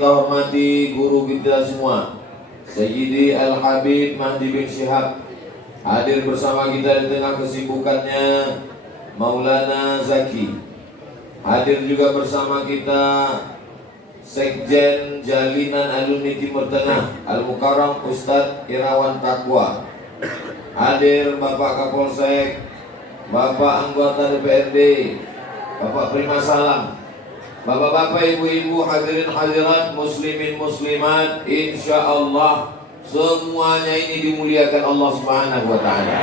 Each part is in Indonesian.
kita hormati guru kita semua, Sayyidi Al-Habib Mahdi bin Syihab, hadir bersama kita di tengah kesibukannya. Maulana Zaki, hadir juga bersama kita Sekjen Jalinan Alumni Timur Tengah Al-Mukarram Ustadz Irawan Taqwa, hadir Bapak Kapolsek, Bapak anggota DPRD, Bapak Prima Salam, Bapak-bapak, ibu-ibu, hadirin hadirat, muslimin muslimat, insya Allah semuanya ini dimuliakan Allah Subhanahu wa Ta'ala.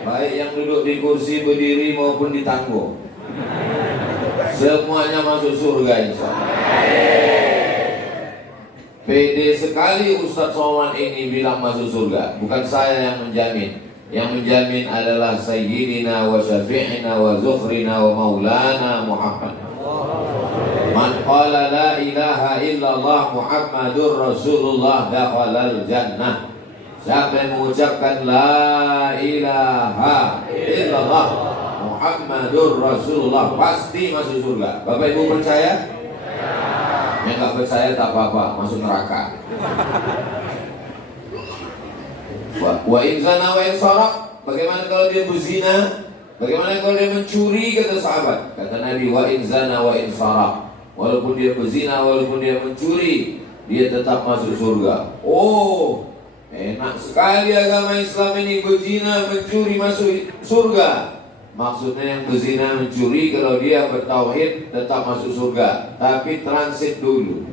Baik yang duduk di kursi, berdiri maupun di tangguh, semuanya masuk surga insya Allah. Pede sekali Ustadz Somad ini bilang masuk surga. Bukan saya yang menjamin. Yang menjamin adalah Sayyidina wa Syafi'ina wa Zukhrina wa Maulana Muhammad. Man qala la ilaha illallah Muhammadur Rasulullah dakhalal jannah. Siapa yang mengucapkan la ilaha illallah Muhammadur Rasulullah pasti masuk surga. Bapak Ibu percaya? Yang nggak percaya tak apa-apa, masuk neraka. Wa in zana wa in sarak, bagaimana kalau dia berzina? Bagaimana kalau dia mencuri? Kata sahabat. Kata Nabi, wa in zana wa in sarak, walaupun dia berzina, walaupun dia mencuri, dia tetap masuk surga. Oh, enak sekali agama Islam ini. Berzina, mencuri, masuk surga. Maksudnya yang berzina, mencuri, kalau dia bertauhid tetap masuk surga, tapi transit dulu.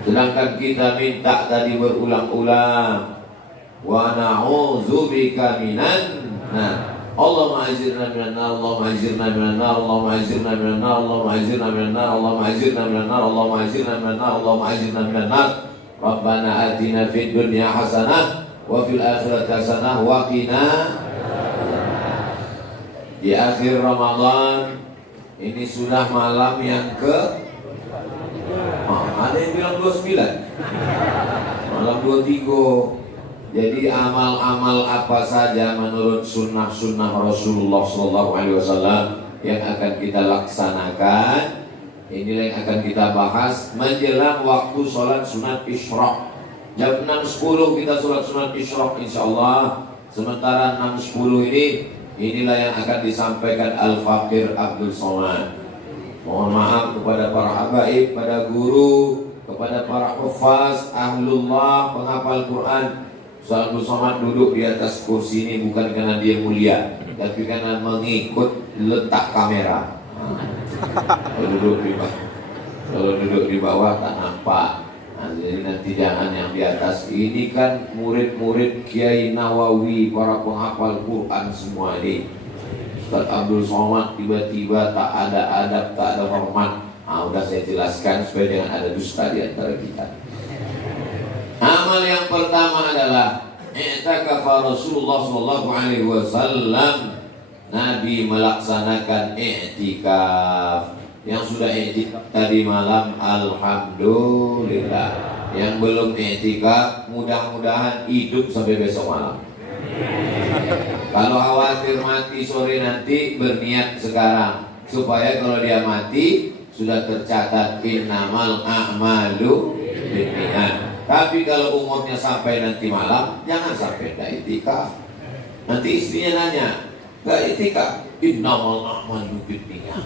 Sedangkan kita minta tadi berulang-ulang, wa na'udzubika minan nar. Allahumma ajirna minan nar, Allahumma ajirna minan nar, Allahumma ajirna minan nar, Allahumma ajirna minan nar, Allahumma ajirna minan nar, Allahumma ajirna minan nar, Allahumma ajirna minan nar. Rabbana atina fid dunya hasanah wa fil akhirati hasanah wa qina. Di akhir Ramadan ini sudah malam yang ada yang bilang 29, malam 23. Jadi amal-amal apa saja menurut sunnah-sunnah Rasulullah SAW yang akan kita laksanakan, inilah yang akan kita bahas menjelang waktu sholat sunat isyraq. Jam 6.10 kita sholat sunat isyraq insyaallah. Sementara 6.10 inilah yang akan disampaikan Al-Faqir Abdul Somad. Mohon maaf kepada para habaib, pada guru, kepada para hufaz, ahlullah, penghafal Quran. Ustaz Abdul Somad duduk di atas kursi ini bukan karena dia mulia, tapi karena mengikut letak kamera. Kalau duduk di bawah tak nampak. Nah, jadi nanti jangan yang di atas. Ini kan murid-murid Kiai Nawawi, para penghafal Quran semua ini. Ustaz Abdul Somad tiba-tiba tak ada adab, tak ada hormat. Udah saya jelaskan supaya jangan ada dusta di antara kita. Amal yang pertama adalah i'tikafa Rasulullah SAW. Nabi melaksanakan i'tikaf. Yang sudah i'tikaf tadi malam, alhamdulillah. Yang belum i'tikaf, mudah-mudahan hidup sampai besok malam. Kalau khawatir mati sore nanti, berniat sekarang supaya kalau dia mati sudah tercatat innamal a'malu binniyat. Tapi kalau umurnya sampai nanti malam, jangan sampai tidak i'tikaf. Nanti istrinya nanya, gak i'tikaf? Innamal a'malu binniyat.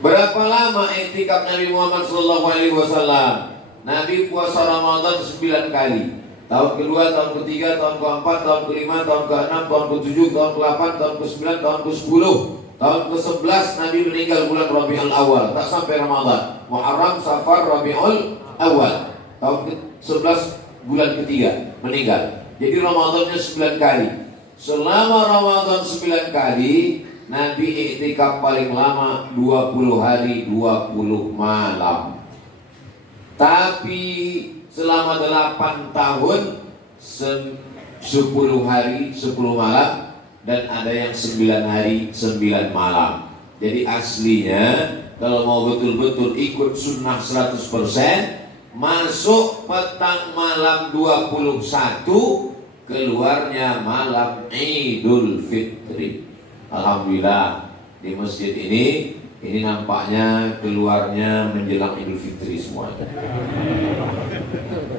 Berapa lama i'tikaf Nabi Muhammad SAW? Nabi puasa Ramadan 9 kali. Tahun kedua, tahun ketiga, tahun keempat, tahun kelima, tahun keenam, tahun ketujuh, tahun ke-8, tahun ke-9, tahun ke-10. Tahun ke-11 Nabi meninggal bulan Rabiul Awal, tak sampai Ramadan. Muharram, Safar, Rabiul Awal. Tahun ke-11 bulan ketiga meninggal. Jadi Ramadannya 9 kali. Selama Ramadan 9 kali, Nabi i'tikaf paling lama 20 hari 20 malam. Tapi selama 8 tahun 10 hari 10 malam, dan ada yang 9 hari 9 malam. Jadi aslinya kalau mau betul-betul ikut sunnah 100%, masuk petang malam 21, keluarnya malam Idul Fitri. Alhamdulillah di masjid ini Ini nampaknya keluarnya menjelang Idul Fitri semua.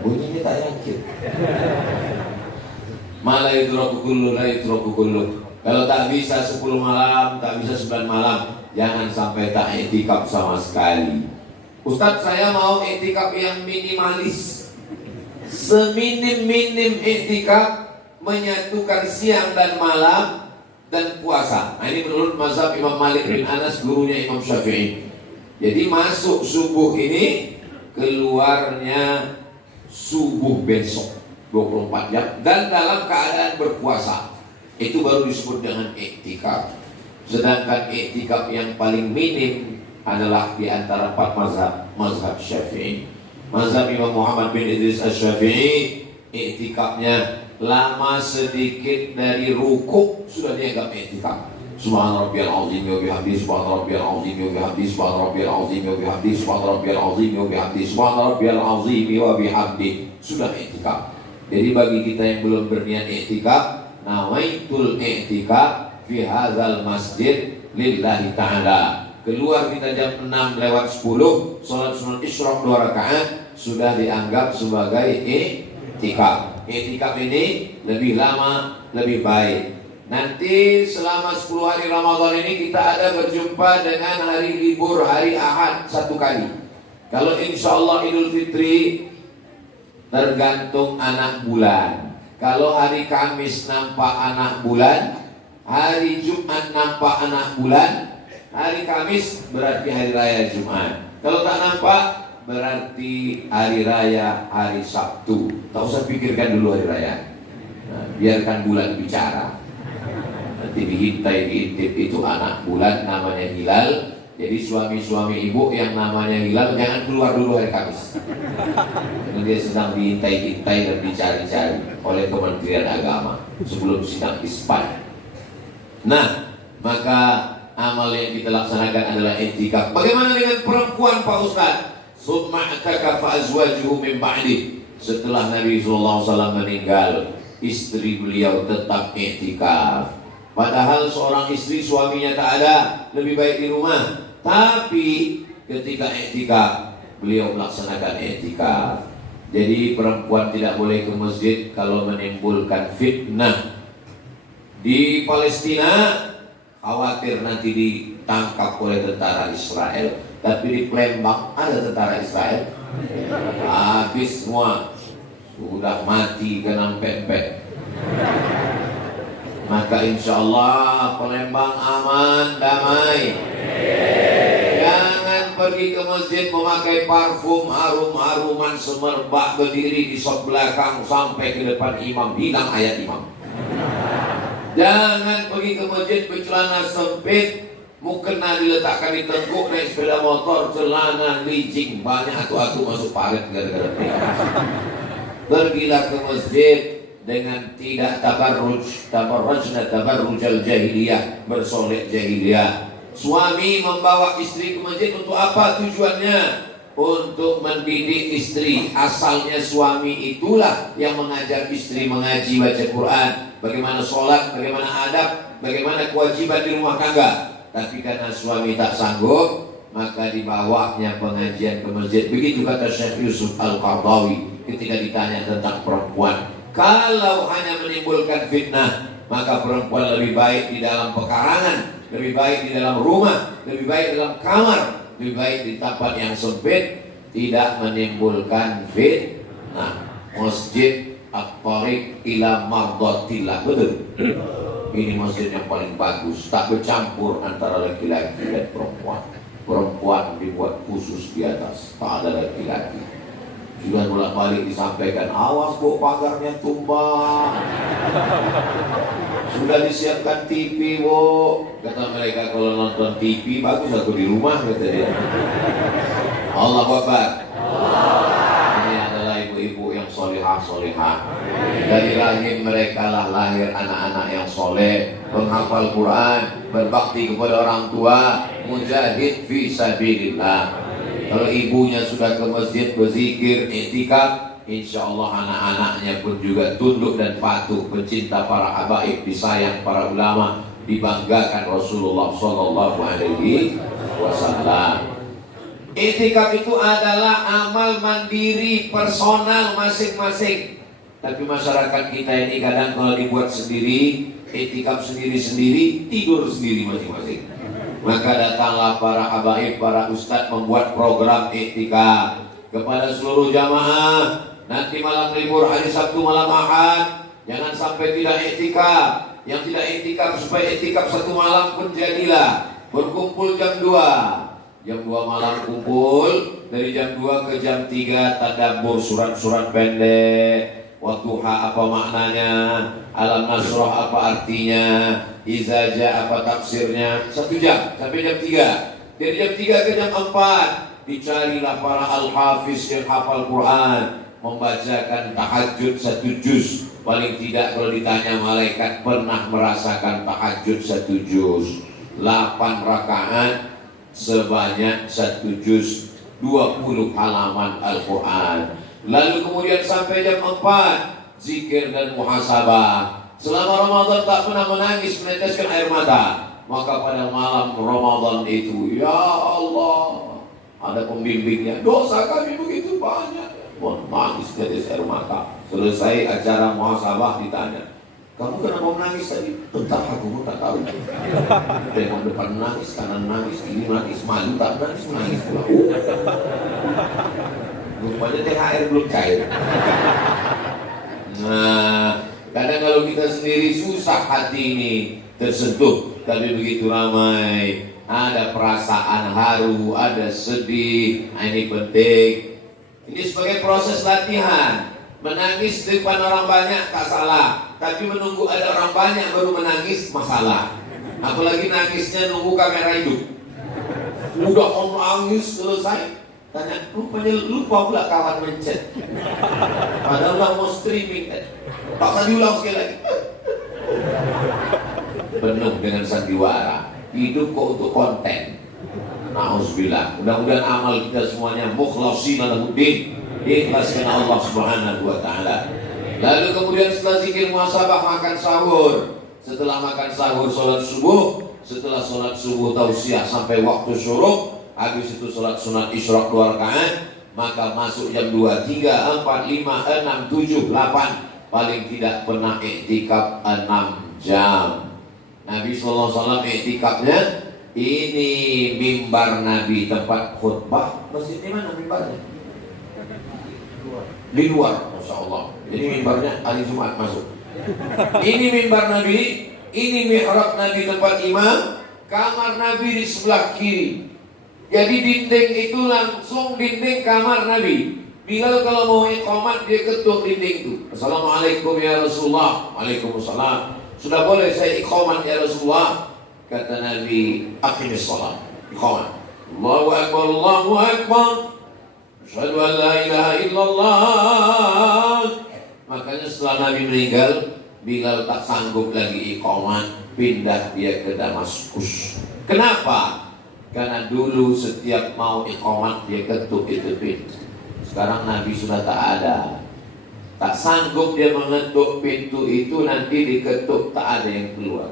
Bunyinya tak yakin. Malah yudraku kullu, la yudraku kullu. Kalau tak bisa 10 malam, tak bisa 9 malam, jangan sampai tak i'tikaf sama sekali. Ustadz, saya mau i'tikaf yang minimalis. Seminim-minim i'tikaf menyatukan siang dan malam dan puasa. Nah, ini menurut mazhab Imam Malik bin Anas, gurunya Imam Syafi'i. Jadi masuk subuh ini, keluarnya subuh besok 24 jam dan dalam keadaan berpuasa. Itu baru disebut dengan i'tikaf. Sedangkan i'tikaf yang paling minim adalah di antara 4 mazhab Syafi'i. Mazhab Imam Muhammad bin Idris Asy-Syafi'i, i'tikafnya lama sedikit dari rukuk sudah dianggap i'tikaf. Subhana rabbiyal azim wa bihamdihi, subhana rabbiyal azim wa bihamdihi, subhana rabbiyal azim wa bihamdihi, subhana rabbiyal azim wa bihamdihi, subhana rabbiyal azim wa bihamdihi, sudah i'tikaf. Jadi bagi kita yang belum berniat i'tikaf, nawaitul i'tikaf fi hadzal masjid lillahi ta'ala. Keluar kita jam 6 lewat 10, salat sunat isyraq 2 rakaat, sudah dianggap sebagai i'tikaf. I'tikaf ini lebih lama, lebih baik. Nanti selama 10 hari Ramadan ini kita ada berjumpa dengan hari libur, hari Ahad 1 kali. Kalau insya Allah Idul Fitri tergantung anak bulan. Kalau hari Kamis nampak anak bulan, hari Jumat nampak anak bulan, hari Kamis berarti hari raya Jumat. Kalau tak nampak berarti hari raya hari Sabtu. Tak usah pikirkan dulu hari raya. Nah, biarkan bulan bicara. Nanti dihintai, diintip itu anak bulan namanya hilal. Jadi suami-suami ibu yang namanya hilal jangan keluar dulu hari Kamis. Karena dia sedang diintai-intai dan dicari-cari oleh Kementerian Agama sebelum sidang isbat. Nah, maka amal yang kita laksanakan adalah i'tikaf. Bagaimana dengan perempuan Pak Ustaz? Summa atakafa azwajuhu min ba'di. Setelah Nabi SAW meninggal, istri beliau tetap i'tikaf. Padahal seorang istri suaminya tak ada, lebih baik di rumah. Tapi ketika i'tikaf, beliau melaksanakan i'tikaf. Jadi perempuan tidak boleh ke masjid kalau menimbulkan fitnah. Di Palestina khawatir nanti ditangkap oleh tentara Israel. Tapi di Palembang ada tentara Israel, habis semua, sudah mati kena empek-empek. Maka insya Allah Palembang aman, damai. Jangan pergi ke masjid memakai parfum harum-haruman semerbak, berdiri di sop belakang sampai ke depan imam, hilang ayat imam. Jangan pergi ke masjid bercelana sempit, mukena diletakkan di tengkuk, naik sepeda motor, celana licing, banyak atu-atu masuk parit gara-gara mereka. Pergilah ke masjid dengan tidak tabarrujal jahiliyah, bersolek jahiliyah. Suami membawa istri ke masjid untuk apa tujuannya? Untuk mendidik istri. Asalnya suami itulah yang mengajar istri mengaji, baca Quran, bagaimana sholat, bagaimana adab, bagaimana kewajiban di rumah tangga. Tapi karena suami tak sanggup, maka dibawanya pengajian ke masjid. Begitu kata Syekh Yusuf Al-Qardawi ketika ditanya tentang perempuan. Kalau hanya menimbulkan fitnah, maka perempuan lebih baik di dalam pekarangan, lebih baik di dalam rumah, lebih baik dalam kamar, lebih baik di tempat yang sempit, tidak menimbulkan fitnah. Masjid At-Tariq ila Mardatillah, betul? Ini masjid yang paling bagus, tak bercampur antara laki-laki dan perempuan. Perempuan dibuat khusus di atas, tak ada laki-laki. Sudah bolak-balik disampaikan, awas bu, pagarnya tumbang. Sudah disiapkan TV bu. Kata mereka kalau nonton TV bagus aku di rumah, kata dia. Allahu Akbar. Ini adalah ibu-ibu yang solihah. Dari rahim mereka lah lahir anak-anak yang soleh, penghafal Quran, berbakti kepada orang tua, mujahid fi sabilillah. Kalau ibunya sudah ke masjid berzikir, i'tikaf, insya Allah anak-anaknya pun juga tunduk dan patuh, pencinta para habaib, disayang para ulama, dibanggakan Rasulullah Shallallahu Alaihi Wasallam. I'tikaf itu adalah amal mandiri personal masing-masing. Tapi masyarakat kita ini kadang kalau dibuat sendiri, i'tikaf sendiri-sendiri, tidur sendiri masing-masing. Maka datanglah para habaib, para ustadz membuat program i'tikaf kepada seluruh jamaah. Nanti malam libur hari Sabtu malam Ahad, jangan sampai tidak i'tikaf. Yang tidak i'tikaf supaya i'tikaf satu malam pun jadilah. Berkumpul jam 2. Jam 2 malam kumpul, dari jam 2 ke jam 3 tadabbur surat-surat pendek. Wadduha apa maknanya, Alam Nasrah apa artinya, Iza Jaa apa tafsirnya. 1 jam sampai jam 3. Dari jam 3 ke jam 4 dicarilah para al-hafiz yang hafal Quran membacakan tahajud 1 juz. Paling tidak kalau ditanya malaikat pernah merasakan tahajud 1 juz. 8 rakaat sebanyak 1 juz, 20 halaman Al-Quran. Lalu kemudian sampai jam 4 zikir dan muhasabah. Selama Ramadan tak pernah menangis meneteskan air mata, maka pada malam Ramadan itu, ya Allah, ada pembimbingnya, dosa kami begitu banyak, menangis tetes air mata. Selesai acara muhasabah ditanya, kamu kenapa menangis tadi? Entah, aku tak tahu. Tengok depan menangis, kanan menangis, ini menangis, malu tak menangis pula. Rupanya THR belum cair. Nah, kadang kalau kita sendiri susah hati ini tersentuh. Tapi begitu ramai, ada perasaan haru, ada sedih. Nah, ini penting. Ini sebagai proses latihan. Menangis di depan orang banyak tak salah, tapi menunggu ada orang banyak baru menangis masalah. Apalagi nangisnya nunggu kamera hidup. Udah mau nangis selesai, tanya rupanya lupa pula kawan mencet. Padahal udah mau streaming kan. Paksa diulang sekali lagi. Penuh dengan sandiwara. Hidup kok untuk konten. Nauzubillah. Mudah-mudahan amal kita semuanya mukhlashina lahuddin, ikhlas karena Allah Subhanahu wa taala. Lalu kemudian setelah zikir muhasabah makan sahur. Setelah makan sahur salat subuh. Setelah salat subuh tausiah sampai waktu syuruk. Habis itu salat sunat isyraq 2 rakaat. Maka masuk jam 2, 3, 4, 5, 6, 7, 8. Paling tidak pernah i'tikaf 6 jam. Nabi sallallahu alaihi wasallam i'tikafnya ini mimbar Nabi, tempat khutbah. Masjid di mana mimbarnya? Di luar, Masya Allah. Jadi mimbarnya hari Jumat masuk. Ini mimbar Nabi, ini mihrab Nabi tempat imam, kamar Nabi di sebelah kiri. Jadi dinding itu langsung dinding kamar Nabi. Bilal kalau mau iqamat dia ketuk dinding itu. Assalamualaikum ya Rasulullah. Waalaikumsalam. Sudah boleh saya iqamat ya Rasulullah? Kata Nabi, aqimis shalah. Iqamat. Allahu akbar, Allahu akbar. Asyhadu an la ilaha illallah. Makanya setelah Nabi meninggal, Bilal tak sanggup lagi iqamat, pindah dia ke Damaskus. Kenapa? Karena dulu setiap mau iqamat dia ketuk itu pintu. Sekarang Nabi sudah tak ada. Tak sanggup dia mengetuk pintu itu, nanti diketuk tak ada yang keluar.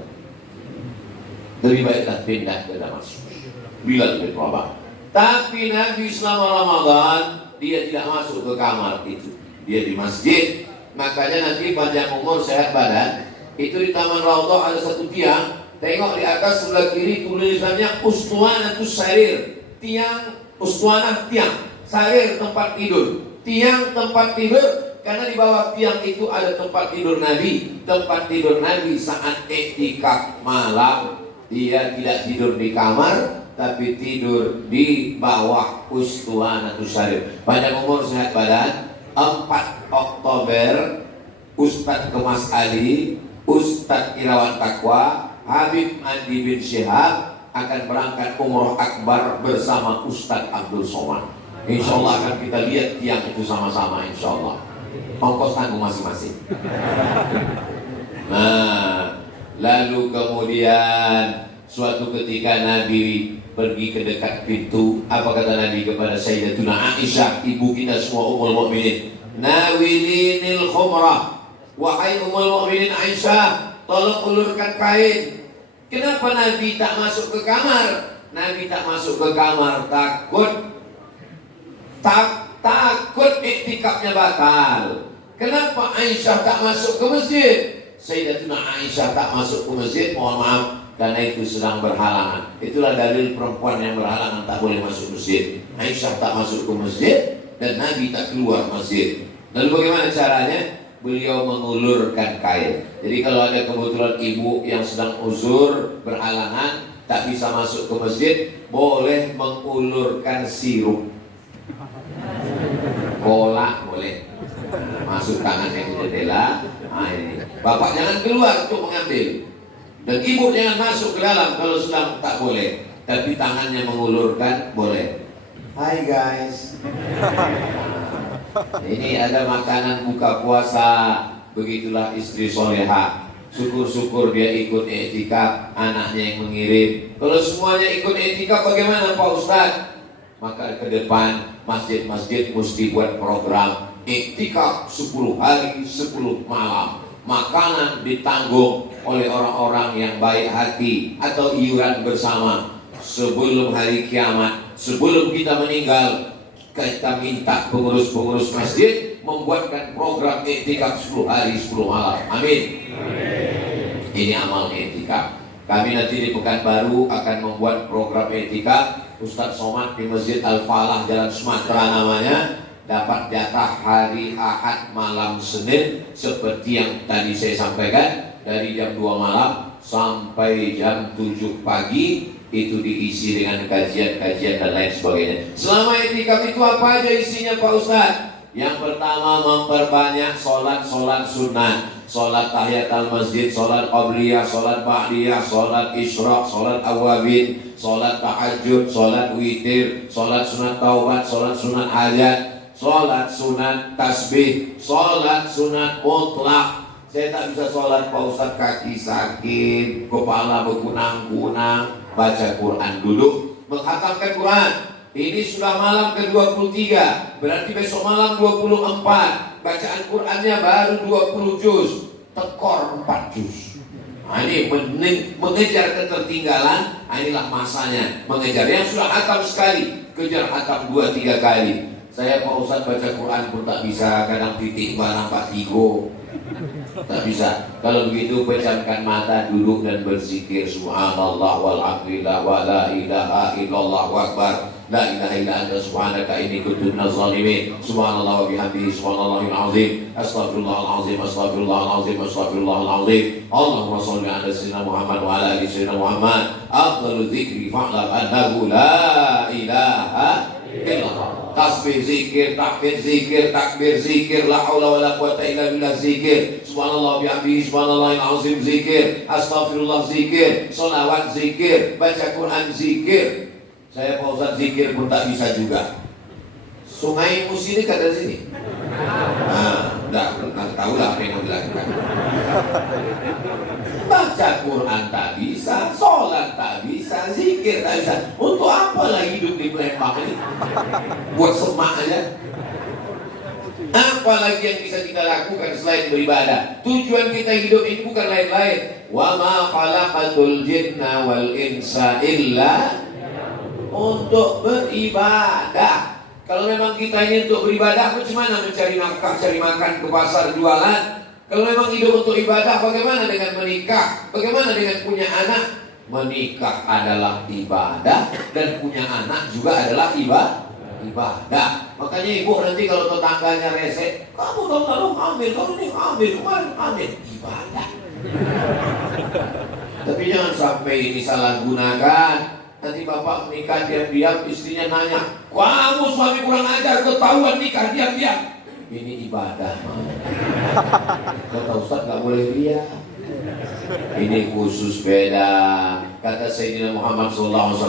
Lebih baiklah pindah ke Damaskus. Bilal bin Rabah. Tapi Nabi selama Ramadan dia tidak masuk ke kamar itu. Dia di masjid. Makanya nanti panjang umur sehat badan. Itu di Taman Raudhah ada satu tiang. Tengok di atas sebelah kiri tulisannya Ustuanatus Sarir. Tiang, ustuanah tiang. Sarir tempat tidur. Tiang tempat tidur. Karena di bawah tiang itu ada tempat tidur Nabi. Tempat tidur Nabi saat i'tikaf malam. Dia tidak tidur di kamar, tapi tidur di bawah Ustuanatus Sarir. Panjang umur sehat badan. 4 Oktober Ustadz Kemas Ali, Ustadz Irawan Taqwa, Habib Andi bin Syihab akan berangkat umroh akbar bersama Ustadz Abdul Somad. Insya Allah akan kita lihat tiang itu sama-sama, insya Allah. Ongkos tanggung masing-masing. Nah, lalu kemudian suatu ketika Nabi pergi ke dekat pintu. Apa kata Nabi kepada Sayyidatuna Aisyah, ibu kita semua Ummul Mukminin? Nawilinil khumrah. Wahai Ummul Mukminin Aisyah, tolong ulurkan kain. Kenapa Nabi tak masuk ke kamar? Nabi tak masuk ke kamar takut iktikafnya batal. Kenapa Aisyah tak masuk ke masjid? Sayyidatuna Aisyah tak masuk ke masjid, mohon maaf, karena itu sedang berhalangan. Itulah dalil perempuan yang berhalangan tak boleh masuk masjid. Aisyah tak masuk ke masjid dan Nabi tak keluar masjid. Lalu bagaimana caranya? Beliau mengulurkan kain. Jadi kalau ada kebetulan ibu yang sedang uzur, berhalangan, tak bisa masuk ke masjid, boleh mengulurkan sirup. Bola boleh. Masuk tangannya ke jendela. Nah, ini. Bapak jangan keluar untuk mengambil. Dan ibu jangan masuk ke dalam kalau sedang tak boleh. Tapi tangannya mengulurkan boleh. Hai guys. Ini ada makanan buka puasa. Begitulah istri soleha. Syukur-syukur dia ikut i'tikaf, anaknya yang mengirim. Kalau semuanya ikut i'tikaf bagaimana Pak Ustadz? Maka ke depan masjid-masjid mesti buat program i'tikaf 10 hari 10 malam. Makanan ditanggung oleh orang-orang yang baik hati atau iuran bersama. Sebelum hari kiamat, sebelum kita meninggal, kita minta pengurus-pengurus masjid membuatkan program i'tikaf 10 hari 10 malam. Amin. Ini amal i'tikaf. Kami nanti di Pekanbaru akan membuat program i'tikaf. Ustadz Somad di Masjid Al-Falah Jalan Sumatera namanya, dapat jatah hari Ahad malam Senin seperti yang tadi saya sampaikan, dari jam 2 malam sampai jam 7 pagi itu diisi dengan kajian-kajian dan lain sebagainya. Selama i'tikaf itu apa aja isinya Pak Ustadz? Yang pertama, memperbanyak sholat-sholat sunnah, sholat tahiyatul masjid, sholat qabliyah, sholat ba'diyah, sholat isyraq, sholat awabin, sholat tahajud, sholat witir, sholat sunat taubat, sholat sunat hajat, sholat sunat tasbih, sholat sunat mutlak. Saya tak bisa sholat Pak Ustadz, kaki sakit, kepala berkunang-kunang, baca Quran, duduk menghatamkan Quran. Ini sudah malam ke-23, berarti besok malam 24. Bacaan Qurannya baru 20 juz, tekor 4 juz. Nah, ini mengejar ketertinggalan. Nah, inilah masanya mengejar. Yang sudah hatam sekali, kejar hatam 2-3 kali. Saya Pak Ustadz baca Quran pun tak bisa, kadang titik barang Pak Tigo. Tak bisa. Kalau begitu pejamkan mata, duduk dan berzikir subhanallah walhamdulillah wa la ilaha illallah wa akbar. La ilaha illa anta subhanaka inni kuntu minaz zalimin. Subhanallah wa bihamdihi subhanallahil azim. Astaghfirullahal azim, astaghfirullahal azim, astaghfirullahal azim. Allahumma shalli ala sayyidina Muhammad wa ala ali sayyidina Muhammad. Afdalu dzikri fa'lam annahu la ilaha illallah. Tasbih zikir, takbir zikir, takbir zikir, la haula wala quwata illa billah zikir, subhanallah bihamdihi subhanallahil azim zikir, astaghfirullah zikir, sholawat zikir, baca Quran zikir. Saya Pak Ustadz zikir pun tak bisa juga. Sungai Musi ini kata sini. Nah, tahu lah apa yang mau dilakukan. Baca Quran tak bisa, sholat tak bisa, zikir tak bisa. Untuk apa lagi hidup di Palembang ini? Buat semak aja. Apa lagi yang bisa kita lakukan selain beribadah? Tujuan kita hidup ini bukan lain-lain. Wa ma khalaqatul jinna wal insa illa untuk beribadah. Kalau memang kita ini untuk beribadah, bagaimana mencari nafkah, cari makan ke pasar, jualan? Kalau memang hidup untuk ibadah, bagaimana dengan menikah? Bagaimana dengan punya anak? Menikah adalah ibadah dan punya anak juga adalah ibadah. Makanya ibu nanti kalau tetangganya rese, kamu tahun lalu hamil, kamu ini hamil, kemarin hamil, ibadah. Tapi jangan sampai ini salah gunakan. Nanti bapak menikah diam-diam, istrinya nanya, kamu suami kurang ajar, ketahuan nikah diam-diam. Ini ibadah. Kata Ustaz gak boleh lihat. Ini khusus beda. Kata Sayyidina Muhammad SAW,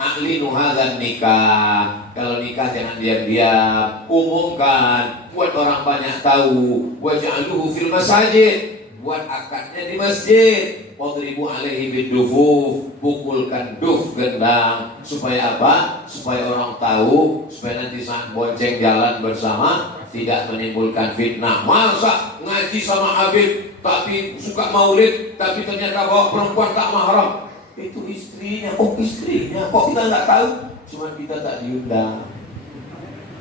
a'linu hadzal nikah. Kalau nikah jangan diam-diam, umumkan, buat orang banyak tahu. Waj'aluhu fil masajid, buat akadnya di masjid. Wadribu alaihi bidufuf, pukulkan duf gendang. Supaya apa? Supaya orang tahu, supaya nanti saat bonceng jalan bersama tidak menimbulkan fitnah. Masa ngaji sama Habib tapi suka maulid tapi ternyata bawa perempuan tak mahram? Itu istrinya. Oh istrinya, kok kita nggak tahu? Cuma kita tak diundang.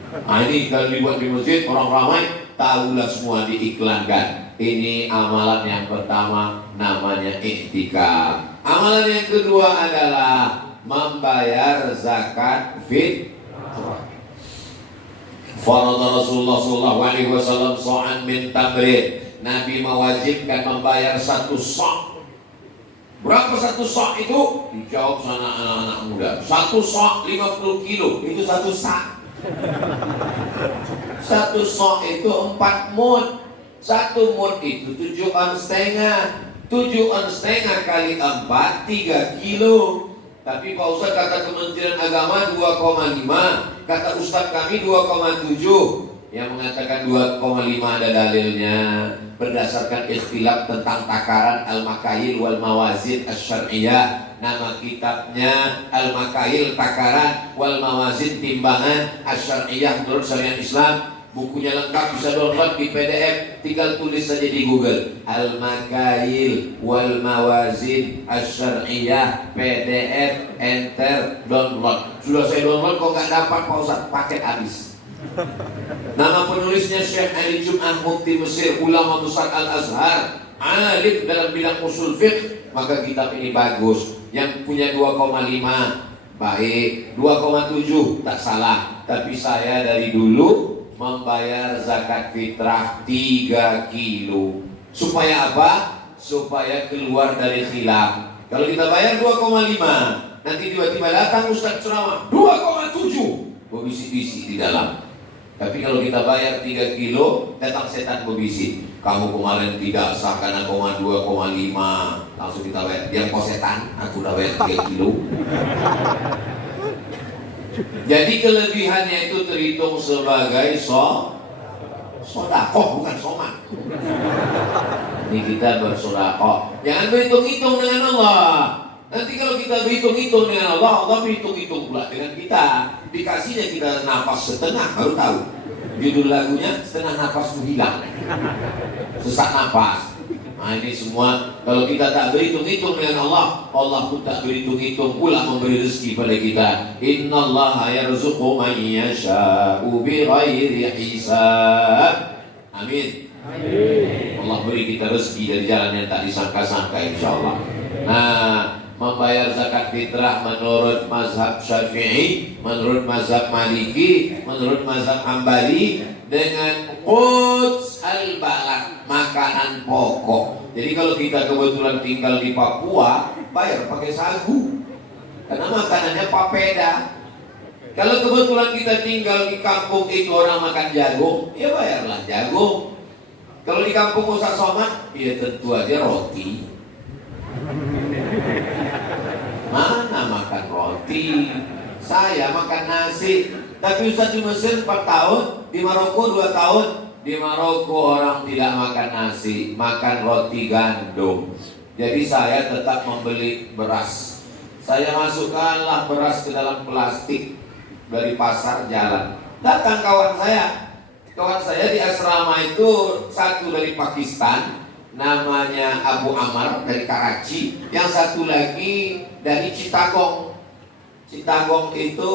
Nah ini kalau dibuat di masjid orang ramai, tahulah semua diiklankan. Ini amalan yang pertama, namanya iktikaf. Amalan yang kedua adalah membayar zakat fitrah. Farada Rasulullah sallallahu alaihi wasallam sa'an min tamrin. Nabi mewajibkan membayar 1 sa'. Berapa 1 sa' itu? Dijawab sana anak-anak muda. 1 sa' 50 kilo. Itu 1 sa'. 1 sa' itu 4 mud. 1 mud itu 7 on setengah. 7 on setengah kali 4 3 kilo. Tapi Pak Ustaz kata Kementerian Agama 2,5, kata Ustaz kami 2,7. Yang mengatakan 2,5 ada dalilnya berdasarkan ikhtilaf tentang takaran Al-Makayil wal Mawazin Asy-Syar'iyyah. Nama kitabnya Al-Makayil takaran wal Mawazin timbangan Asy-Syar'iyyah menurut syariat Islam. Bukunya lengkap, bisa download di PDF, tinggal tulis saja di Google Al-Makayil wal Mawazin Asy-Syar'iyyah PDF, enter, download. Sudah saya download kok nggak dapat Pak Ustaz, paket habis. Nama penulisnya Syekh Ali Jum'ah, Mufti Mesir, ulama besar Al-Azhar, alim dalam bidang usul fiqh. Maka kitab ini bagus. Yang punya 2,5 baik, 2,7 tak salah. Tapi saya dari dulu membayar zakat fitrah 3 kilo. Supaya apa? Supaya keluar dari khilaf. Kalau kita bayar 2,5, nanti tiba-tiba datang Ustaz ceramah 2,7, berbisik-bisik di dalam. Tapi kalau kita bayar 3 kilo, datang setan berbisik. Kamu kemarin tidak sah karena 2,5. Langsung kita bayar. Yang kau setan, aku udah bayar 3 kilo. Jadi kelebihannya itu terhitung sebagai sodakoh, bukan soman. Ini kita bersodakoh. Jangan berhitung-hitung dengan Allah. Nanti kalau kita berhitung-hitung dengan Allah, Allah berhitung-hitung pula dengan kita. Dikasihnya kita napas setengah, baru tahu. Judul lagunya setengah napas itu hilang. Sesak napas. Nah ini semua kalau kita tak berhitung-hitung dengan Allah, Allah pun tak berhitung-hitung pula memberi rezeki pada kita. Innallaha yarzuqu man yasha'u bighairi hisab. Amin. Amin. Allah beri kita rezeki dari jalan yang tak disangka-sangka insyaallah. Nah, membayar zakat fitrah menurut mazhab Syafi'i, menurut mazhab Maliki, menurut mazhab Hambali dengan quds al-balad, makanan pokok. Jadi kalau kita kebetulan tinggal di Papua, bayar pakai sagu karena makanannya papeda. Kalau kebetulan kita tinggal di kampung itu orang makan jagung, ya bayarlah jagung. Kalau di kampung Ustaz Somad, ya tentu aja roti. Mana makan roti? Saya makan nasi. Tapi Ustaz di Mesir 4 tahun, di Maroko 2 tahun. Di Maroko orang tidak makan nasi, makan roti gandum. Jadi saya tetap membeli beras. Saya masukkanlah beras ke dalam plastik dari pasar jalan. Datang kawan saya di asrama itu, satu dari Pakistan, namanya Abu Amar dari Karachi, yang satu lagi dari Chittagong. Chittagong itu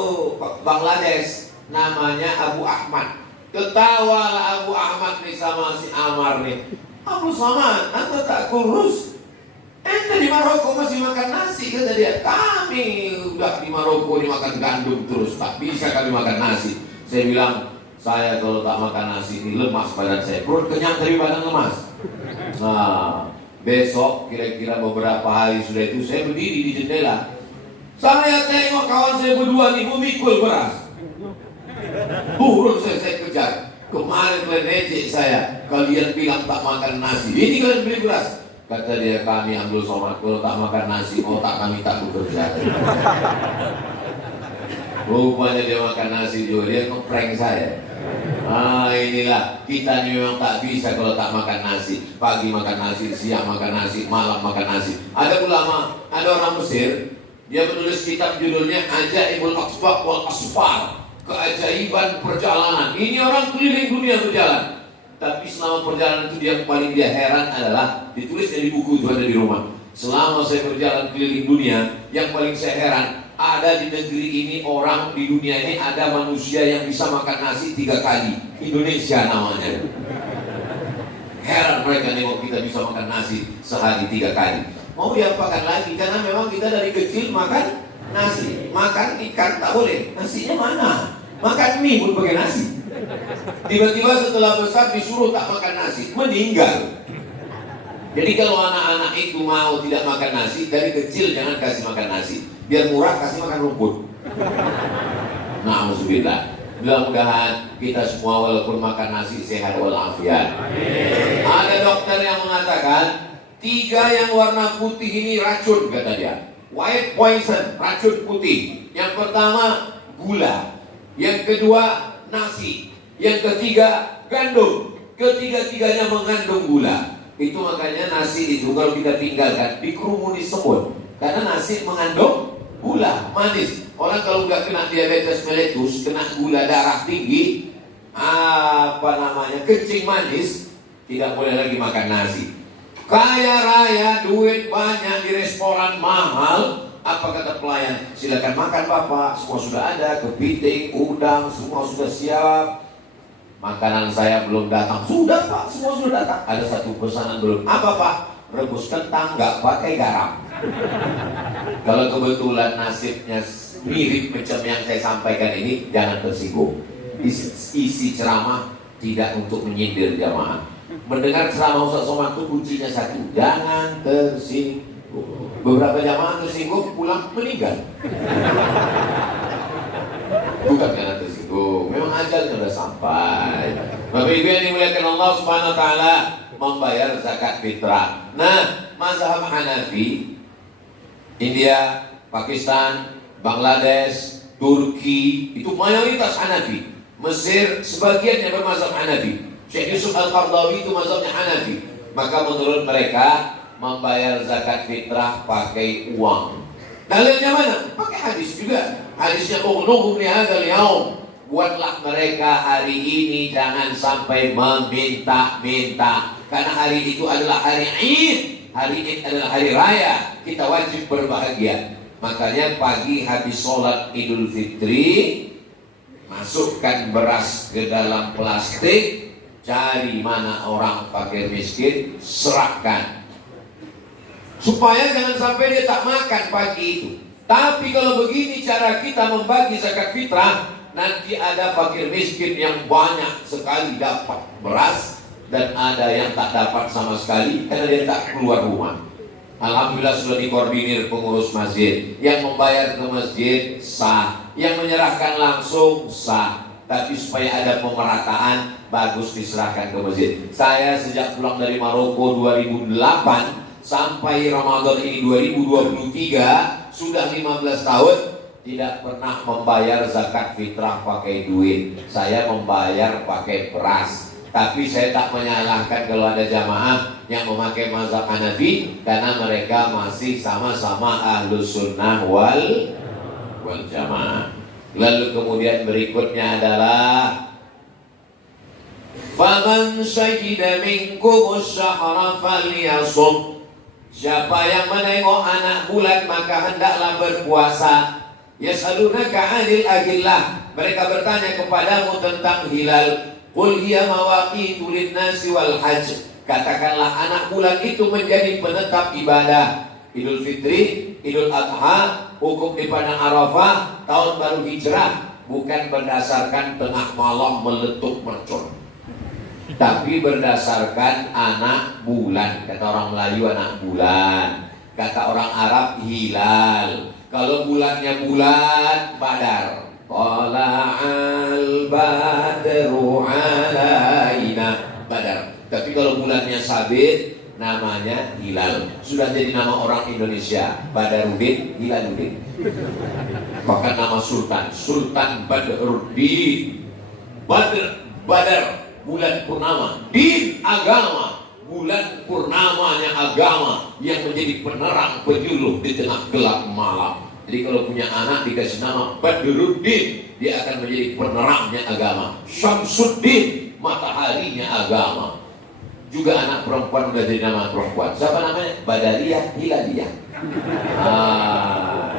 Bangladesh, namanya Abu Ahmad. Ketawalah Abu Ahmad nih sama si Amar nih. Abu Samad, anda tak kurus? Ente di Maroko masih makan nasi, kata dia. Kami udah di Maroko dimakan gandum terus, tak bisa kami makan nasi. Saya bilang, saya kalau tak makan nasi ini lemas badan saya. Perut kenyang tapi badan lemas. Nah, besok kira-kira beberapa hari sudah itu saya berdiri di jendela. Saya tengok kawan saya berdua nih memikul beras. Turun saya kejar. Kemarin kalian ejek saya, kalian bilang tak makan nasi. Ini kalian beli beras. Kata dia, kami Abdul Somad kalau tak makan nasi, otak kami tak bekerja. Rupanya dia makan nasi juga, dia ngeprank saya. Ah inilah kita ini memang tak bisa kalau tak makan nasi. Pagi makan nasi, siang makan nasi, malam makan nasi. Ada ulama, ada orang Mesir, dia menulis kitab judulnya Ajaibul Aqsfaq wal Asfar. keajaiban perjalanan. Ini orang keliling dunia berjalan. Tapi selama perjalanan itu yang paling dia heran adalah ditulisnya di buku itu ada di rumah. Selama saya berjalan keliling dunia, yang paling saya heran ada di negeri ini orang di dunia ini ada manusia yang bisa makan nasi 3 kali. Indonesia namanya. Heran mereka nengok kita bisa makan nasi sehari 3 kali. Mau diapakan lagi? Karena memang kita dari kecil makan nasi, makan ikan tak boleh. Nasinya mana? Makan mie pun pakai nasi. Tiba-tiba setelah besar disuruh tak makan nasi, meninggal. Jadi kalau anak-anak itu mau tidak makan nasi, dari kecil jangan kasih makan nasi. Biar murah kasih makan rumput. Na'udzubillah. Mudah-mudahan kita semua walaupun makan nasi sehat walafiat. Ada dokter yang mengatakan 3 yang warna putih ini racun kata dia. White poison, racun putih. Yang pertama gula. Yang kedua nasi. Yang ketiga gandum. Ketiga-tiganya mengandung gula. Itu makanya nasi itu kalau kita tinggalkan dikerumuni semut. Karena nasi mengandung gula, manis. Orang kalau nggak kena diabetes mellitus, kena gula darah tinggi, kencing manis, tidak boleh lagi makan nasi. Kaya raya, duit banyak di restoran mahal. Apa kata pelayan? Silakan makan Bapak, semua sudah ada, kepiting, udang, semua sudah siap. Makanan saya belum datang. Sudah Pak, semua sudah datang. Ada satu pesanan belum. Apa Pak? Rebus kentang nggak pakai garam. Kalau kebetulan nasibnya mirip macam yang saya sampaikan ini, jangan tersinggung. Isi ceramah tidak untuk menyindir jamaah. Mendengar ceramah Ustaz Somad itu kuncinya satu, jangan tersinggung. Beberapa jamaah tersinggung pulang meninggal. Bukan karena tersinggung, memang ajalnya sudah sampai. Bapak Ibu yang dimuliakan Allah Subhanahu Wa Taala, membayar zakat fitrah. Nah, mazhab Hanafi, India, Pakistan, Bangladesh, Turki itu mayoritas Hanafi. Mesir sebagian yang bermazhab Hanafi. Syekh Yusuf Al-Qardawi itu mazhabnya Hanafi. Maka menurut mereka membayar zakat fitrah pakai uang. Dalilnya mana? Pakai hadis juga. Hadisnya ughnuhum li hadzal yaum. Buatlah mereka hari ini jangan sampai meminta-minta. Karena hari itu adalah hari Id. Hari Id adalah hari raya. Kita wajib berbahagia. Makanya pagi habis sholat Idul Fitri, masukkan beras ke dalam plastik. Cari mana orang fakir miskin, serahkan. Supaya jangan sampai dia tak makan pagi itu. Tapi kalau begini cara kita membagi zakat fitrah, nanti ada fakir miskin yang banyak sekali dapat beras, dan ada yang tak dapat sama sekali karena dia tak keluar rumah. Alhamdulillah sudah dikoordinir pengurus masjid. Yang membayar ke masjid sah, yang menyerahkan langsung sah. Tapi supaya ada pemerataan, bagus diserahkan ke masjid. Saya sejak pulang dari Maroko 2008 sampai Ramadan ini 2023, sudah 15 tahun tidak pernah membayar zakat fitrah pakai duit. Saya membayar pakai beras. Tapi saya tak menyalahkan kalau ada jamaah yang memakai mazhab Hanafi, karena mereka masih sama-sama ahlus sunnah wal jamaah. Lalu kemudian berikutnya adalah faman syahida minkumus syahra falyasum. Siapa yang menengok anak bulan maka hendaklah berpuasa. Yasalunaka 'anil ahillah. Mereka bertanya kepadamu tentang hilal. Qul hiya mawaqitu lin-nasi wal hajj. Katakanlah anak bulan itu menjadi penetap ibadah. Idul Fitri, Idul Adha, hukum di padang Arafah, tahun baru hijrah, bukan berdasarkan tengah malam meletup mercon, tapi berdasarkan anak bulan. Kata orang Melayu anak bulan, kata orang Arab hilal. Kalau bulannya bulan Badar, Tala'al badru alaina, Badar. Tapi kalau bulannya sabit, namanya hilal. Sudah jadi nama orang Indonesia, Badaruddin, Hilaluddin. Bahkan nama Sultan, Sultan Badruddin. Badar, bulan purnama. Din, agama. Bulan purnamanya agama yang menjadi penerang penyuluh di tengah gelap malam. Jadi kalau punya anak dikasih nama Badruddin, dia akan menjadi penerangnya agama. Syamsuddin, mataharinya agama. Juga anak perempuan udah jadi nama perempuan. Siapa namanya? Badariyah Hilaliyah.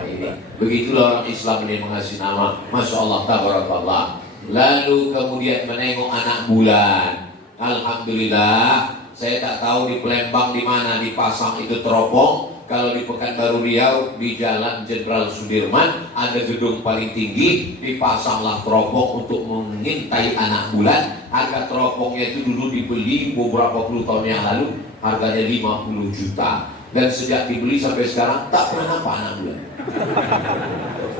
Ini. Begitulah orang Islam ini mengasih nama. Masya Allah, tabarakallah. Lalu kemudian menengok anak bulan. Alhamdulillah, saya tak tahu di Palembang di mana dipasang itu teropong. Kalau di Pekanbaru Riau, di Jalan Jenderal Sudirman, ada gedung paling tinggi, dipasanglah teropong untuk mengintai anak bulan. Harga teropongnya itu dulu dibeli beberapa puluh tahun yang lalu, harganya 50 juta. Dan sejak dibeli sampai sekarang, tak pernah nampak anak bulan.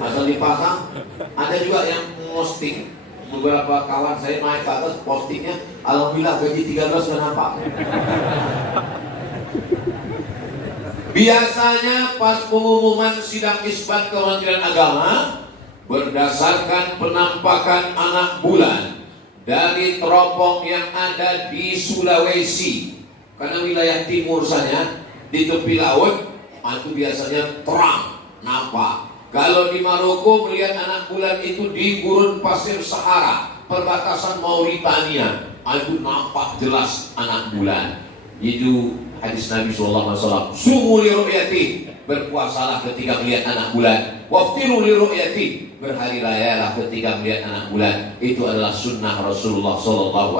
Asal dipasang, ada juga yang posting. Beberapa kawan saya naik ke atas postingnya, alhamdulillah gaji 13 sudah nampak. Biasanya pas pengumuman sidang isbat Kementerian Agama, berdasarkan penampakan anak bulan dari teropong yang ada di Sulawesi, karena wilayah timur sana di tepi laut itu biasanya terang nampak. Kalau di Maroko melihat anak bulan itu di gurun pasir Sahara, perbatasan Mauritania, itu nampak jelas anak bulan. Itu hadis Nabi SAW. Sumu li ru'yati, berpuasalah ketika melihat anak bulan. Waftiru li ru'yati, berhari rayalah ketika melihat anak bulan. Itu adalah sunnah Rasulullah SAW.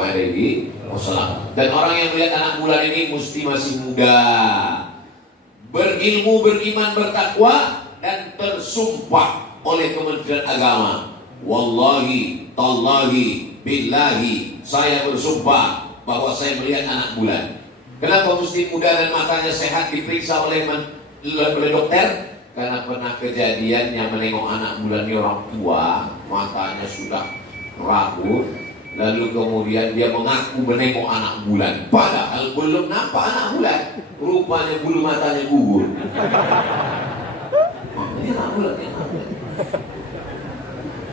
Dan orang yang melihat anak bulan ini mesti masih muda, berilmu, beriman, bertakwa, dan tersumpah oleh Kementerian Agama. Wallahi, tallahi, billahi, saya bersumpah bahwa saya melihat anak bulan. Kenapa mesti muda dan matanya sehat diperiksa oleh dokter? Karena pernah kejadian yang menengok anak bulan ini orang tua, matanya sudah rapuh, lalu kemudian dia mengaku menengok anak bulan, padahal belum nampak anak bulan. Rupanya bulu matanya gugur. Makanya anak bulan.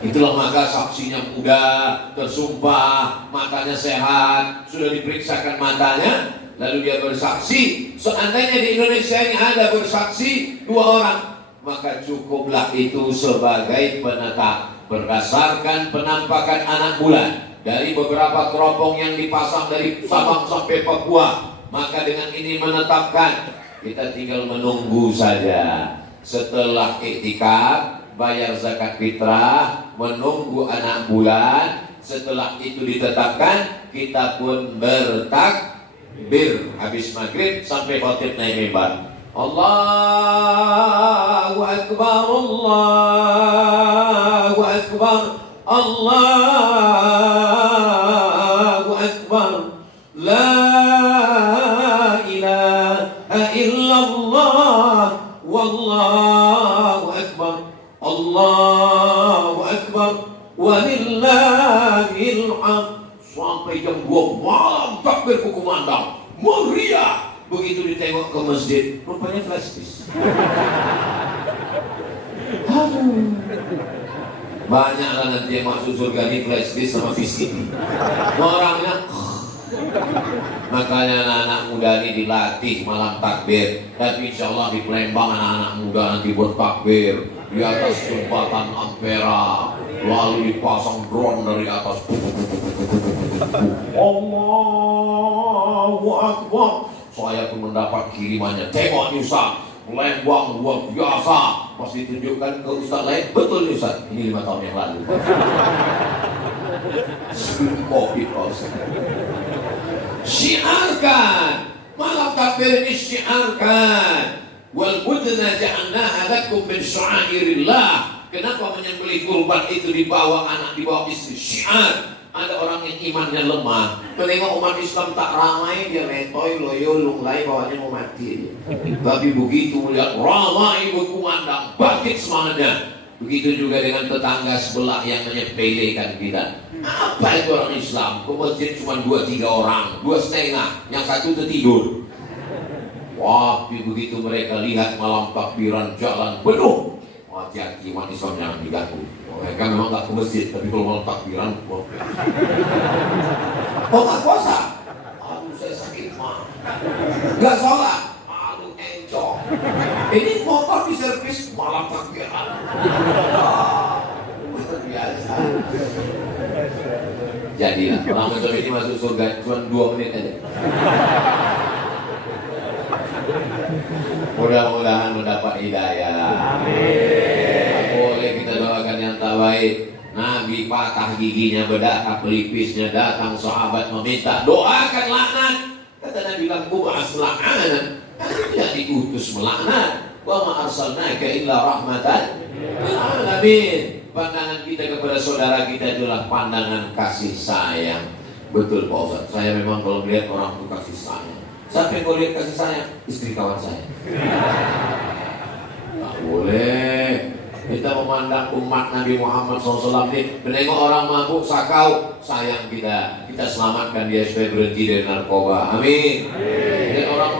Itulah maka saksinya muda, tersumpah, matanya sehat, sudah diperiksakan matanya. Lalu dia bersaksi. Seandainya di Indonesia ini ada bersaksi 2 orang, maka cukuplah itu sebagai penetap berdasarkan penampakan anak bulan dari beberapa teropong yang dipasang dari Sabang sampai Papua. Maka dengan ini menetapkan, kita tinggal menunggu saja. Setelah iktikaf, bayar zakat fitrah, menunggu anak bulan. Setelah itu ditetapkan, kita pun bertakbir habis maghrib sampai khatib naik mimbar. Allahu Akbar, Allahu Akbar, Allahu Akbar, la ilaha illallah, wallahu Akbar, Allahu Akbar, walillahil hamd. Sampai jam 2 malam takbir kumandang, meriah. Begitu ditengok ke masjid, rupanya flash disk. Banyaklah nanti yang masuk surga ini flash disk sama VCD. Orangnya makanya anak-anak muda ini dilatih malam takbir. Dan insya Allah di Palembang anak-anak muda nanti buat takbir di atas jembatan Ampera, lalu dipasang drone dari atas. Allahu Akbar. Saya pun mendapat kirimannya. Tengok nih Ustaz, Palembang luar biasa. Pas ditunjukkan ke Ustaz lain, betul nih Ustaz, ini 5 tahun yang lalu. Sebelum Covid Ustaz. Syiarkan malam takbir ini, syiarkan. Wal budna ja'alnaha lakum min sya'airillah. Kenapa menyembelih kurban itu dibawa anak, dibawa istri? Syiar. Ada orang yang imannya lemah, menengok umat Islam tak ramai, dia letoy, loyo, lunglai, bawahnya mau mati. Tapi begitu melihat ramai berkumandang, bangkit semangatnya. Begitu juga dengan tetangga sebelah yang menyepelekan kita. Apa itu orang Islam? Ke masjid cuma 2-3 orang, 2,5, yang satu tertidur. Wah, begitu mereka lihat malam takbiran jalan penuh, hati-hati umat Islam jangan diganggu. Mereka memang nggak ke masjid, tapi kalau malam takbiran, kok nggak puasa? Aduh, saya sakit mah. Nggak sholat? Aduh, encok. Ini motor di servis malam takbiran. Luar biasa. Jadilah orang macam ini masuk surga cuma 2 menit aja. Mudah-mudahan mendapat hidayah. Amin. Boleh kita doakan yang terbaik. Nabi patah giginya, bedak pelipisnya, datang sahabat meminta doakan laknat. Kata Nabi bilang bu'as laknat. Tidak diutus melaknat. Wa ma arsalnaka illa rahmatan lil alamin. Pandangan kita kepada saudara kita adalah pandangan kasih sayang. Betul Pak Ustaz. Saya memang kalau melihat orang itu kasih sayang. Siapa yang lihat kasih sayang? Istri kawan saya. Tak boleh. Kita memandang umat Nabi Muhammad SAW ini, menengok orang mabuk sakau, sayang kita selamatkan dia supaya berhenti dari narkoba. Amin. Dan orang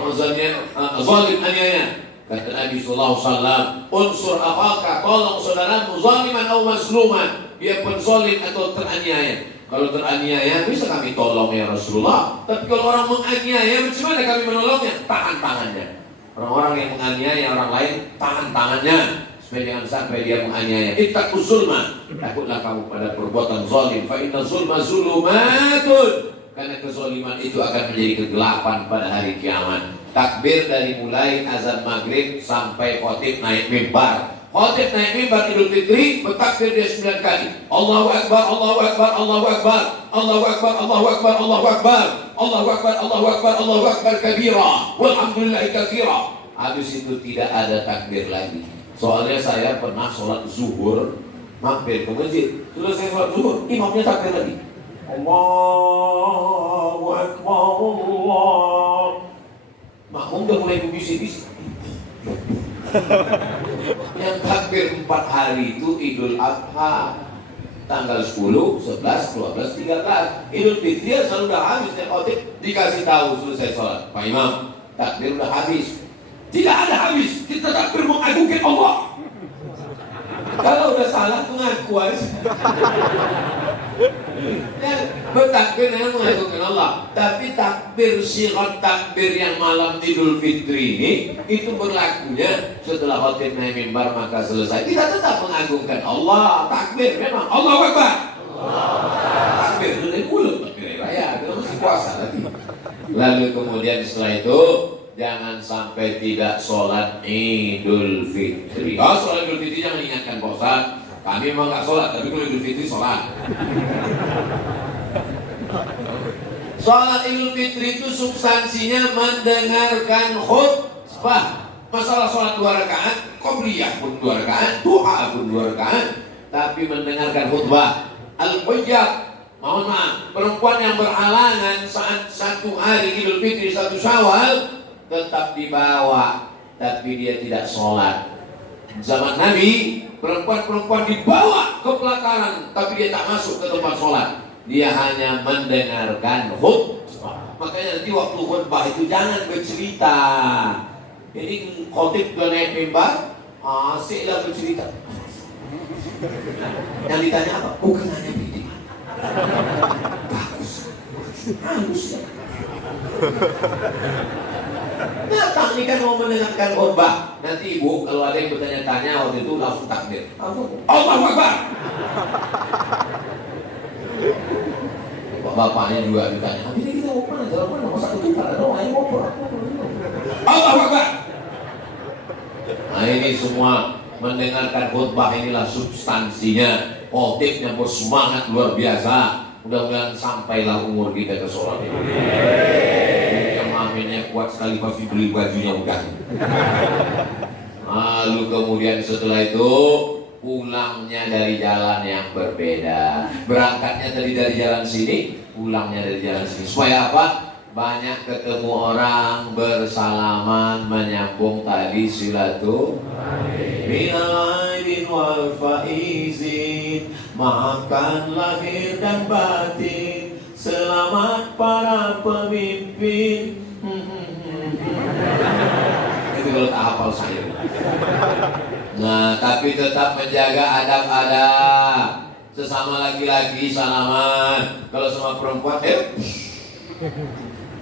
zalim aniaya. Kata Nabi SAW, unsur akhaka, tolong saudaramu zaliman atau mazluman, dia pun zalim atau teraniaya. Kalau teraniaya bisa kami tolong ya Rasulullah. Tapi kalau orang menganiaya, macam mana kami menolongnya? Tahan tangannya. Orang-orang yang menganiaya orang lain, tahan tangannya. Jangan sampai dia menganiaya. Ittaquz zulma. Takutlah kamu pada perbuatan zalim. Fa inna zulma zulumatun. Karena kezaliman itu akan menjadi kegelapan pada hari kiamat. Takbir dari mulai azan maghrib sampai khotib naik mimbar. Khotib naik mimbar Idul Fitri bertakbir dia 9 kali. Allahu Akbar, Allahu Akbar, Allahu Akbar, Allahu Akbar, Allahu Akbar, Allahu Akbar, Allahu Akbar, Allahu Akbar, Allahu Akbar kabira. Walhamdulillahi katsira. Habis itu tidak ada takbir lagi. Soalnya saya pernah sholat zuhur, mampir ke masjid. Selesai sholat zuhur, imamnya takbir lagi. Allahu Akbar, Allah. Makmum udah mulai bisik-bisik. Yang takbir 4 hari itu Idul Adha, tanggal 10, 11, 12, 13. Idul Fitri selalu udah habis. Dikasih tahu selesai sholat, Pak Imam, takbir udah habis. Tidak ada habis, kita takbir mengagungkan Allah. Kalau udah salah mengaku aja. Bertakbir dengan mengagungkan Allah. Tapi takbir syirat takbir yang malam Idul Fitri ini itu berlakunya setelah khotib naik mimbar maka selesai. Kita tetap mengagungkan Allah. Takbir memang Allahu Akbar. Takbir itu dari mulut, takbir raya. Kita masih puasa lagi. Lalu kemudian setelah itu jangan sampai tidak sholat Idul Fitri. Oh, sholat Idul Fitri jangan ingatkan Pak Ustaz. Kami memang nggak sholat, tapi kalau Idul Fitri sholat. Sholat Idul Fitri itu substansinya mendengarkan khutbah. Masalah sholat 2 rakaat, qobliyah pun 2 rakaat, duha pun 2 rakaat, tapi mendengarkan khutbah. Al-Hujjah, mohon maaf, perempuan yang berhalangan saat 1 hari Idul Fitri 1 Syawal tetap dibawa, tapi dia tidak sholat. Zaman Nabi, perempuan-perempuan dibawa ke pelataran, tapi dia tak masuk ke tempat sholat. Dia hanya mendengarkan khutbah. Makanya nanti waktu khutbah itu jangan bercerita. Jadi khotib udah naik mimbar, asiklah bercerita. Yang ditanya apa? Bukan hanya di mana. Bagus. Halus ya. Datang nih kan mau mendengarkan khutbah. Nanti ibu kalau ada yang bertanya-tanya waktu itu langsung takbir. Allahu Akbar. Bapaknya juga ditanya. Ini kita mau mana? Jalan mana? Mau satu kita ada orang yang ngobrol. Allahu Akbar. Nah ini semua mendengarkan khutbah inilah substansinya. Khotibnya bersemangat luar biasa. Mudah-mudahan sampailah umur kita ke sholat ini. Aminnya kuat sekali pasti beli bajunya udah. Lalu kemudian setelah itu pulangnya dari jalan yang berbeda. Berangkatnya tadi dari jalan sini, pulangnya dari jalan sini. Supaya apa? Banyak ketemu orang, bersalaman, menyambung tadi silaturahmi. Minal aidin wal faizin, maafkan lahir dan batin. Selamat para pemimpin. Itu kalau tak hafal saya. Nah, tapi tetap menjaga adab-adab. Sesama laki-laki salaman. Kalau sama perempuan,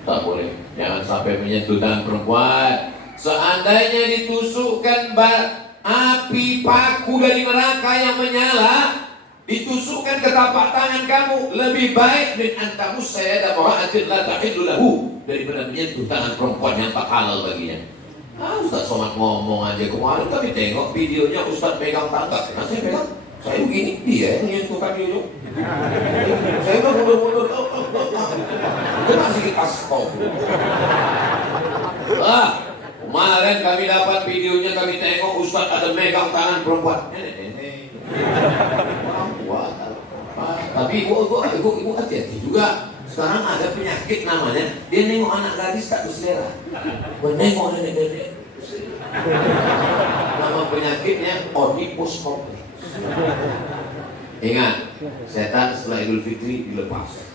tak boleh. Jangan sampai menyentuh tangan perempuan. Seandainya ditusukkan api paku dari neraka yang menyala, ditusukkan ke tapak tangan kamu, lebih baik min antamu sayada ma'atin la tahillu lahu, daripada menyentuh tangan perempuan yang tak halal baginya. Ustaz Somad ngomong aja kemarin, tapi tengok videonya Ustaz pegang tangga. Nah, saya pegang, saya begini, dia yang menyentuhkan dia. Saya udah mundur-mundur, itu masih astagfirullah. Kemarin kami dapat videonya, kami tengok Ustaz ada megang tangan perempuan. Tapi ibu hati-hati juga. Sekarang ada penyakit namanya, dia nengok anak gadis tak berselera, menengok nenek-nenek. Nama penyakitnya Oedipus complex. Ingat, setan setelah Idul Fitri dilepas.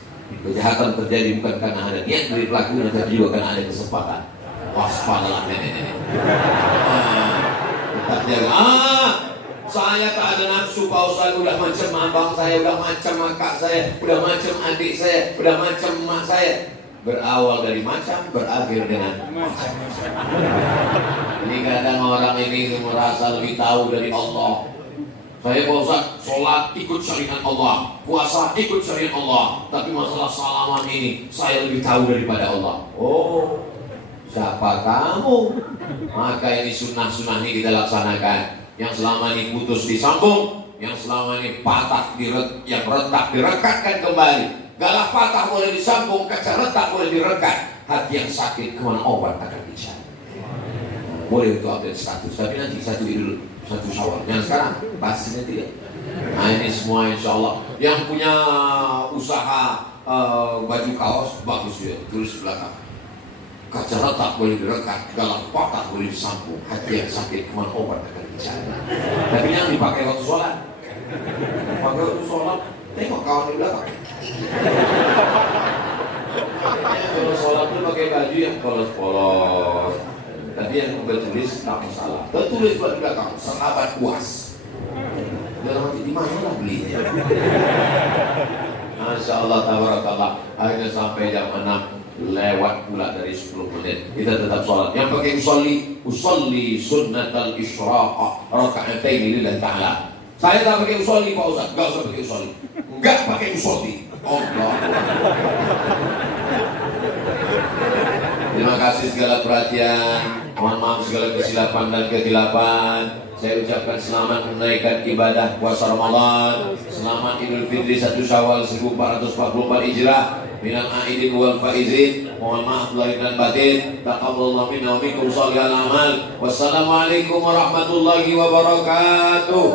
Kejahatan terjadi bukan karena ada niat dari pelakunya, tapi juga karena ada kesempatan. Waspadalah nenek-nenek. Tetap jaga. Saya tak ada nafsu Pak Ustaz, udah macam abang saya, udah macam kakak saya, udah macam adik saya, udah macam emak saya. Berawal dari macam, berakhir dengan macam. Ini kadang orang ini merasa lebih tahu dari Allah. Saya Pak Ustaz, sholat ikut syariat Allah, puasa ikut syariat Allah, tapi masalah salaman ini saya lebih tahu daripada Allah. Oh, siapa kamu? Maka ini sunnah-sunnah ini kita laksanakan. Yang selama ini putus disambung, yang selama ini patah yang retak direkatkan kembali. Galah patah boleh disambung, kaca retak boleh direkat. Hati yang sakit kemana obat akan dicari. Boleh itu update status, tapi nanti satu Syawal. Yang sekarang pastinya tidak. Nah ini semua insya Allah. Yang punya usaha baju kaos bagus ya, tulis belakang. Kaca retak boleh direkat, galah patah boleh disambung. Hati yang sakit kemana obat akan dicari. Tapi yang dipakai waktu sholat. Pakai waktu sholat, tengok kawan di belakang. Kalau sholat itu pakai baju yang polos-polos. Tapi yang bertulis tak masalah. Tertulis buat di belakang, sahabat puas. Dalam hati di mana lah belinya? Masya Allah, tabarakallah. Akhirnya sampai jam 6. Lewat pula dari 10 menit. Kita tetap sholat. Yang pakai usolli sunnatal isyraqah raka'atain lillahi ta'ala. Saya tak pakai usolli Pak Ustaz. Enggak usah pakai usolli. Enggak pakai usolli. Allah. Terima kasih segala perhatian. Mohon maaf segala kesilapan dan ketilapan. Saya ucapkan selamat menunaikan ibadah puasa Ramadan. Selamat Idul Fitri 1 Syawal 1444 Hijrah. Minal aidin wal faizin. Mohon maaf lahir dan batin. Taqabbalallahu minna wa minkum shalihal amal. Wassalamualaikum warahmatullahi wabarakatuh.